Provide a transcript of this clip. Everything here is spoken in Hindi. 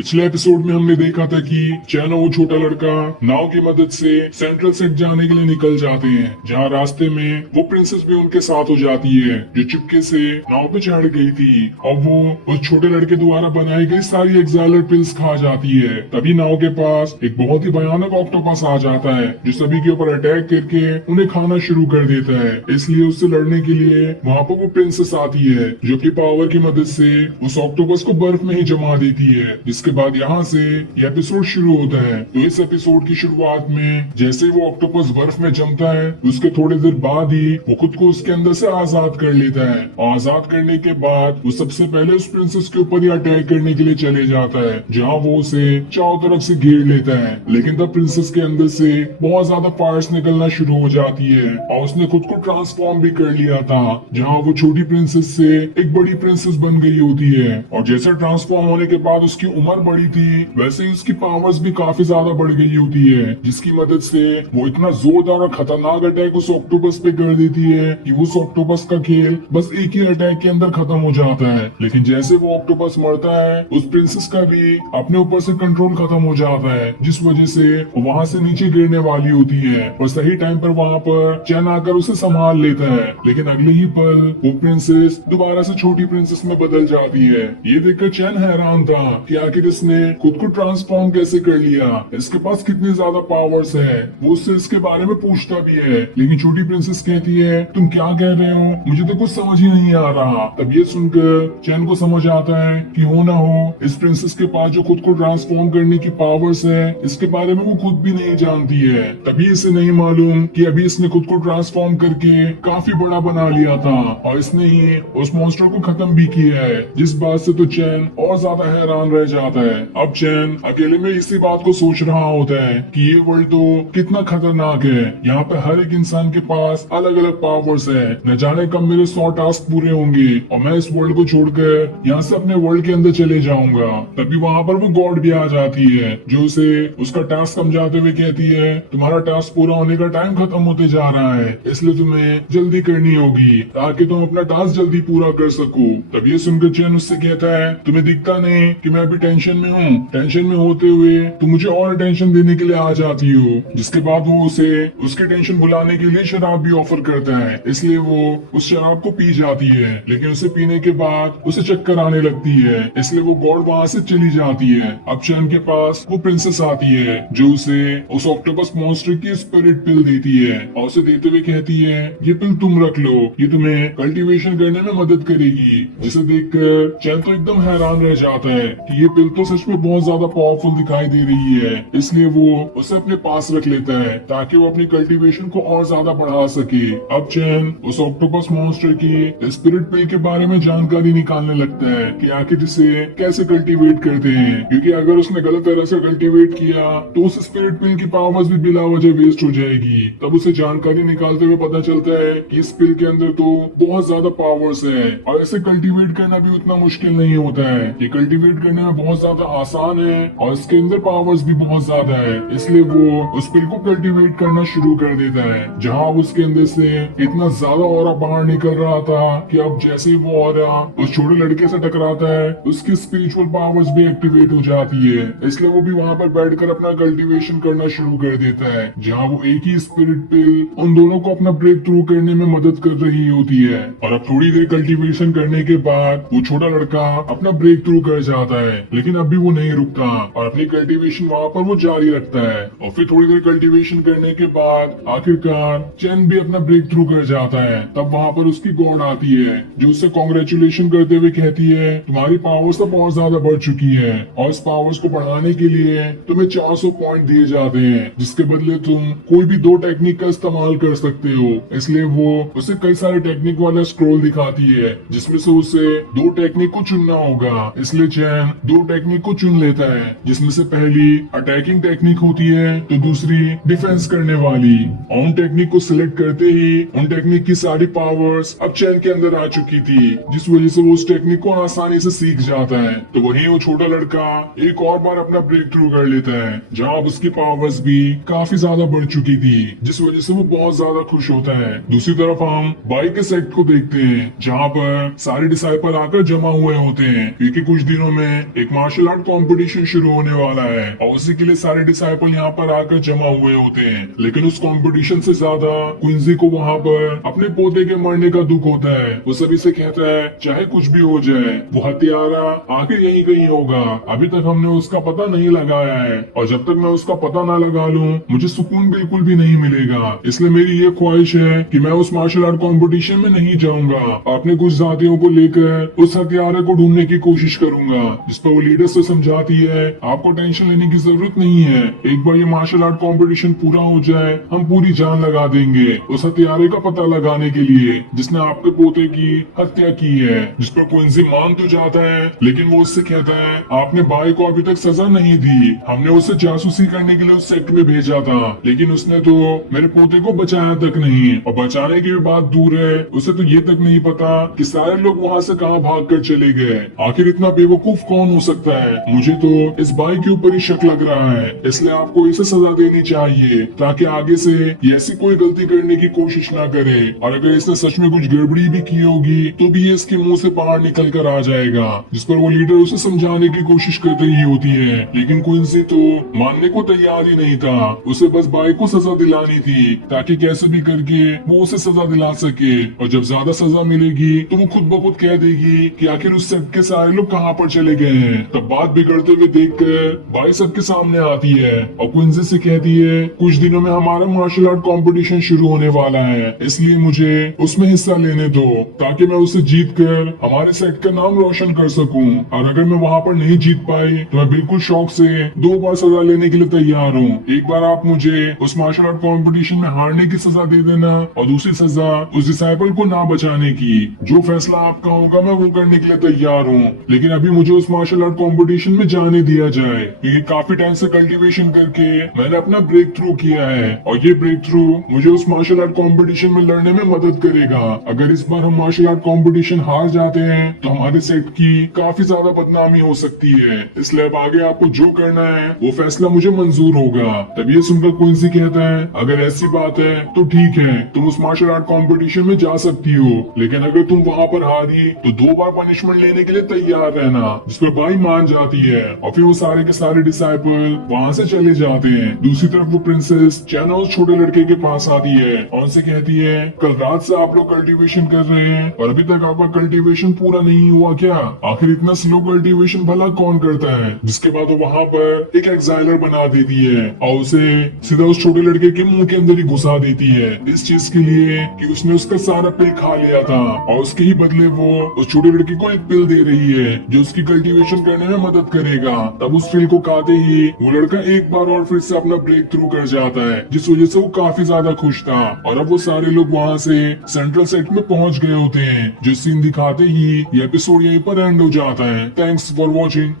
पिछले एपिसोड में हमने देखा था कि चैन और वो छोटा लड़का नाव की मदद से सेंट्रल सेट जाने के लिए निकल जाते हैं, जहाँ रास्ते में वो प्रिंसेस भी उनके साथ हो जाती है जो चुपके से नाव पे चढ़ गई थी और वो उस छोटे लड़के द्वारा बनाई गई सारी एक्साइलर पिल्स खा जाती है। तभी नाव के पास एक बहुत ही भयानक ऑक्टोपस आ जाता है जो सभी के ऊपर अटैक करके उन्हें खाना शुरू कर देता है। इसलिए उससे लड़ने के लिए वहाँ पर वो प्रिंसेस आती है जो कि पावर की मदद से उस ऑक्टोपस को बर्फ में ही जमा देती है। इसके बाद यहाँ से ये एपिसोड शुरू होता है। तो इस एपिसोड की शुरुआत में जैसे ही वो ऑक्टोपस बर्फ में जमता है उसके थोड़ी देर बाद ही वो खुद को उसके अंदर से आजाद कर लेता है और आजाद करने के बाद वो सबसे पहले उस प्रिंसेस के ऊपर ही अटैक करने के लिए चले जाता है, जहाँ वो उसे चारों तरफ से घेर लेता है। लेकिन तब प्रिंसेस के अंदर से बहुत ज्यादा पार्ट्स निकलना शुरू हो जाती है और उसने खुद को ट्रांसफॉर्म भी कर लिया था, जहाँ वो छोटी प्रिंसेस से एक बड़ी प्रिंसेस बन गई होती है। और जैसे ट्रांसफॉर्म होने के बाद उसकी उम्र बढ़ी थी वैसे ही उसकी पावर्स भी काफी ज्यादा बढ़ गई होती है, जिसकी मदद से वो इतना जोरदार और खतरनाक अटैक उस ऑक्टोपस पे कर देती है कि उस ऑक्टोपस का खेल बस एक ही अटैक के अंदर खत्म हो जाता है। लेकिन जैसे वो ऑक्टोपस मरता है उस प्रिंसेस का भी अपने ऊपर से कंट्रोल खत्म हो जाता है, जिस वजह से वो वहाँ से नीचे गिरने वाली होती है और सही टाइम पर वहाँ पर चैन आकर उसे संभाल लेता है। लेकिन अगले ही पल वो प्रिंसेस दोबारा से छोटी प्रिंसेस में बदल जाती है। ये देखकर चैन हैरान था कि आखिर इसने खुद को ट्रांसफॉर्म कैसे कर लिया, इसके पास कितनी ज्यादा पावर्स है। वो उससे इसके बारे में पूछता भी है, लेकिन छोटी प्रिंसेस कहती है तुम क्या कह रहे हो, मुझे तो कुछ समझ ही नहीं आ रहा। तब ये सुनकर चैन को समझ आता है कि हो ना हो इस प्रिंसेस के पास जो खुद को ट्रांसफॉर्म करने की पावर्स है इसके बारे में वो खुद भी नहीं जानती है। तभी इसे नहीं मालूम कि अभी इसने खुद को ट्रांसफॉर्म करके काफी बड़ा बना लिया था और इसने ही उस मॉन्स्टर को खत्म भी किया है, जिस बात से तो चैन और ज्यादा हैरान रह जाता है। अब चैन अकेले में इसी बात को सोच रहा होता है कि ये वर्ल्ड तो कितना खतरनाक है, यहाँ पे हर एक इंसान के पास अलग अलग पावर्स है, न जाने कब मेरे 100 टास्क पूरे होंगे और मैं इस वर्ल्ड को छोड़कर यहाँ से अपने वर्ल्ड के अंदर चले जाऊंगा। तभी वहाँ पर वो गॉड भी आ जाती है जो उसे उसका टास्क समझाते हुए कहती है तुम्हारा टास्क पूरा होने का टाइम खत्म होते जा रहा है, इसलिए तुम्हें जल्दी करनी होगी ताकि तुम अपना टास्क जल्दी पूरा कर सको। तभी ये सुनकर चैन उससे कहता है तुम्हें दिखता नहीं कि मैं अभी टेंशन में हूँ, टेंशन में होते हुए तुम मुझे और टेंशन देने के लिए आ जाती हो। जिसके बाद वो उसे उसकी टेंशन भुलाने के लिए शराब भी ऑफर करता है, इसलिए वो उस शराब को पी जाती है। लेकिन उसे पीने के बाद उसे चक्कर आने लगती है, इसलिए वो गॉड वहाँ से चली जाती है। अब चैन के पास वो प्रिंसेस आती है जो उसे उस ऑक्टोपस मॉन्स्टर की स्पिरिट पिल देती है और उसे देते हुए कहती है ये पिल तुम रख लो, ये तुम्हें कल्टीवेशन करने में मदद करेगी। जिसे देखकर चैन तो एकदम हैरान रह जाता है कि ये पिल तो सच में बहुत ज्यादा पावरफुल दिखाई दे रही है, इसलिए वो उसे अपने पास रख लेता है ताकि वो अपनी कल्टीवेशन को और ज्यादा बढ़ा सके। अब चैन उस ऑक्टोपस मॉन्स्टर की स्पिरिट पिल के बारे में जानकारी निकालने लगता है कि आखिर इसे कैसे कल्टीवेट करते हैं, क्योंकि अगर उसने गलत तरह से कल्टीवेट किया तो उस स्पिरिट पिल की पावर्स भी बिला वजह वेस्ट हो जाएगी। तब उसे जानकारी निकालते हुए पता चलता है कि इस पिल के अंदर तो बहुत ज्यादा पावर्स है और इसे कल्टीवेट करना भी उतना मुश्किल नहीं होता है। ये कल्टीवेट करने में बहुत ज्यादा आसान है और इसके अंदर पावर्स भी बहुत ज्यादा है, इसलिए वो उस पिल को कल्टीवेट करना शुरू कर देता है। जहाँ उसके अंदर से इतना ज्यादा ऑरा बाहर निकल रहा था कि अब जैसे ही वो ऑरा उस छोटे लड़के से टकराता है उसकी स्पिरिचुअल पावर्स भी एक्टिवेट हो जाती है, इसलिए वो भी वहाँ पर बैठकर अपना कल्टीवेशन करना शुरू कर देता है। जहाँ वो एक ही स्पिरिट पिल उन दोनों को अपना ब्रेक थ्रू करने में मदद कर रही होती है। और अब थोड़ी देर कल्टीवेशन करने के बाद वो छोटा लड़का अपना ब्रेक थ्रू कर जाता है, लेकिन अब भी वो नहीं रुकता और अपनी कल्टीवेशन वहाँ पर वो जारी रखता है। और फिर थोड़ी देर कल्टीवेशन करने के बाद आखिरकार चैन भी अपना ब्रेक थ्रू कर जाता है। तब वहाँ पर उसकी गॉड आती है जो उससे कॉन्ग्रेचुलेशन करते हुए कहती है तुम्हारी पावर्स तो बहुत ज्यादा बढ़ चुकी है और इस पावर्स को बढ़ाने के लिए तुम्हें 400 पॉइंट दिए जाते हैं, जिसके बदले तुम कोई भी 2 टेक्निक का इस्तेमाल कर सकते हो। इसलिए वो उसे कई सारे टेक्निक वाला स्क्रॉल दिखाती है जिसमें से उसे 2 टेक्निक को चुनना होगा। इसलिए चैन 2 टेक्निक को चुन लेता है, जिसमें से पहली अटैकिंग टेक्निक होती है तो दूसरी डिफेंस करने वाली। और उन टेक्निक को सिलेक्ट करते ही उन टेक्निक की सारी पावर्स अब चैन के अंदर आ चुकी थी, जिस वजह से वो उस टेक्निक को आसानी से सीख जाता है। तो वहीं वो छोटा लड़का एक और बार अपना ब्रेक थ्रू कर लेता है, जहाँ अब उसकी पावर्स भी काफी ज्यादा बढ़ चुकी थी, जिस वजह से वो बहुत ज्यादा खुश होता है। दूसरी तरफ हम बाई के सेक्ट को देखते हैं जहाँ पर सारे डिसाइपल आकर जमा हुए होते हैं, क्योंकि कुछ दिनों में एक मार्शल आर्ट कंपटीशन शुरू होने वाला है और उसी के लिए सारे डिसाइपल यहाँ पर आकर जमा हुए होते हैं। लेकिन उस कंपटीशन से ज्यादा क्विंसी को वहाँ पर अपने पोते के मरने का दुख होता है। वो सभी से कहता है चाहे कुछ भी हो जाए वो हत्यारा आखिर यहीं कहीं होगा। अभी तक हमने उसका पता नहीं लगाया है और जब तक मैं उसका पता ना लगा लूं मुझे सुकून बिल्कुल भी नहीं मिलेगा। इसलिए मेरी ये ख्वाहिश है कि मैं उस मार्शल आर्ट कंपटीशन में नहीं जाऊंगा। अपने कुछ साथियों को लेकर उस हत्यारे को ढूंढने की कोशिश करूंगा। जिस पर वो लीडर से समझाती है आपको टेंशन लेने की जरूरत नहीं है, एक बार ये मार्शल आर्ट कंपटीशन पूरा हो जाए हम पूरी जान लगा देंगे उस हत्यारे का पता लगाने के लिए जिसने आपके पोते की हत्या की है। जिस पर क्विंसी मान तो जाता है लेकिन वो उससे कहता है आपने भाई को अभी तक सजा नहीं दी, हमने उसे जासूसी करने के लिए उस सेक्ट में भेजा था लेकिन उसने तो मेरे पोते को बचाया तक नहीं। और बचाने की भी बात दूर है, उसे तो ये तक नहीं पता कि सारे लोग वहाँ से कहाँ भाग कर चले गए। आखिर इतना बेवकूफ कौन हो सकता है? मुझे तो इस भाई के ऊपर ही शक लग रहा है, इसलिए आपको इसे सजा देनी चाहिए ताकि आगे से ये ऐसी कोई गलती करने की कोशिश ना करे। और अगर इसने सच में कुछ गड़बड़ी भी की होगी तो भी ये इसके मुंह से बाहर निकल कर आ जाएगा। जिस पर वो लीडर उसे समझाने की कोशिश कर रही होती है लेकिन क्विंसी तो मानने को तैयार ही नहीं था। उसे बस भाई को सजा दिलानी थी ताकि कैसे भी करके वो उसे सजा दिला सके और जब ज्यादा सजा मिलेगी तो वो खुद ब खुद कह देगी कि आखिर उस सेट के सारे लोग कहाँ पर चले गए हैं। तब बात बिगड़ते हुए देखकर भाई सबके सामने आती है और क्विंसी से कहती है कुछ दिनों में हमारा मार्शल आर्ट कंपटीशन शुरू होने वाला है, इसलिए मुझे उसमें हिस्सा लेने दो ताकि मैं उसे जीत कर हमारे सेट का नाम रोशन कर सकूं। और अगर मैं वहाँ पर नहीं जीत पाई तो मैं बिल्कुल शौक से 2 बार सजा लेने के लिए तैयार हूँ। एक बार आप मुझे उस मार्शल आर्ट कंपटीशन में हारने की सजा दे देना और दूसरी सजा उस डिसाइपल को ना बचाने की। जो फैसला आपका होगा मैं वो करने के लिए तैयार हूँ, लेकिन अभी मुझे उस मार्शल आर्ट कंपटीशन में जाने दिया जाए क्योंकि काफी टाइम से कल्टीवेशन करके मैंने अपना ब्रेक थ्रू किया है और ये ब्रेक थ्रू मुझे उस मार्शल आर्ट कंपटीशन में लड़ने में मदद करेगा। अगर इस बार हम मार्शल आर्ट कंपटीशन हार जाते हैं तो हमारे सेट की काफी ज्यादा बदनामी हो सकती है, इसलिए अब आगे आपको जो करना है वो फैसला मुझे मंजूर होगा। तब ये सुनकर क्विंसी कहता है अगर ऐसी बात है तो ठीक है, तुम उस मार्शल आर्ट कंपटीशन में जा सकती हो, लेकिन अगर तुम वहाँ पर हारी तो 2 बार पनिशमेंट लेने के लिए तैयार रहना। जिस पर भाई मान जाती है और फिर वो सारे के सारे डिसाइपल वहाँ से चले जाते हैं। दूसरी तरफ वो प्रिंसेस चैना उस छोटे लड़के के पास आती है और उनसे कहती है कल रात से आप लोग कल्टीवेशन कर रहे हैं और अभी तक आपका कल्टीवेशन पूरा नहीं हुआ क्या? आखिर इतना स्लो कल्टीवेशन भला कौन करता है? जिसके बाद वो वहाँ पर एक एक्साइलर बना देती है और उसे सीधा उस छोटे लड़के के मुंह के अंदर ही घुसा देती है इस चीज के लिए कि उसने उसका सारा पे खा लिया था और उसके ही बदले वो उस छोटे लड़के को एक पिल दे रही है जो उसकी कल्टीवेशन करने में मदद करेगा। तब उस पिल को खाते ही वो लड़का एक बार और फिर से अपना ब्रेक थ्रू कर जाता है जिस वजह से वो काफी ज्यादा खुश था। और अब वो सारे लोग वहाँ से सेंट्रल सेट में पहुंच गए होते हैं। जो सीन दिखाते ही ये एपिसोड यहीं पर एंड हो जाता है। Thanks for watching.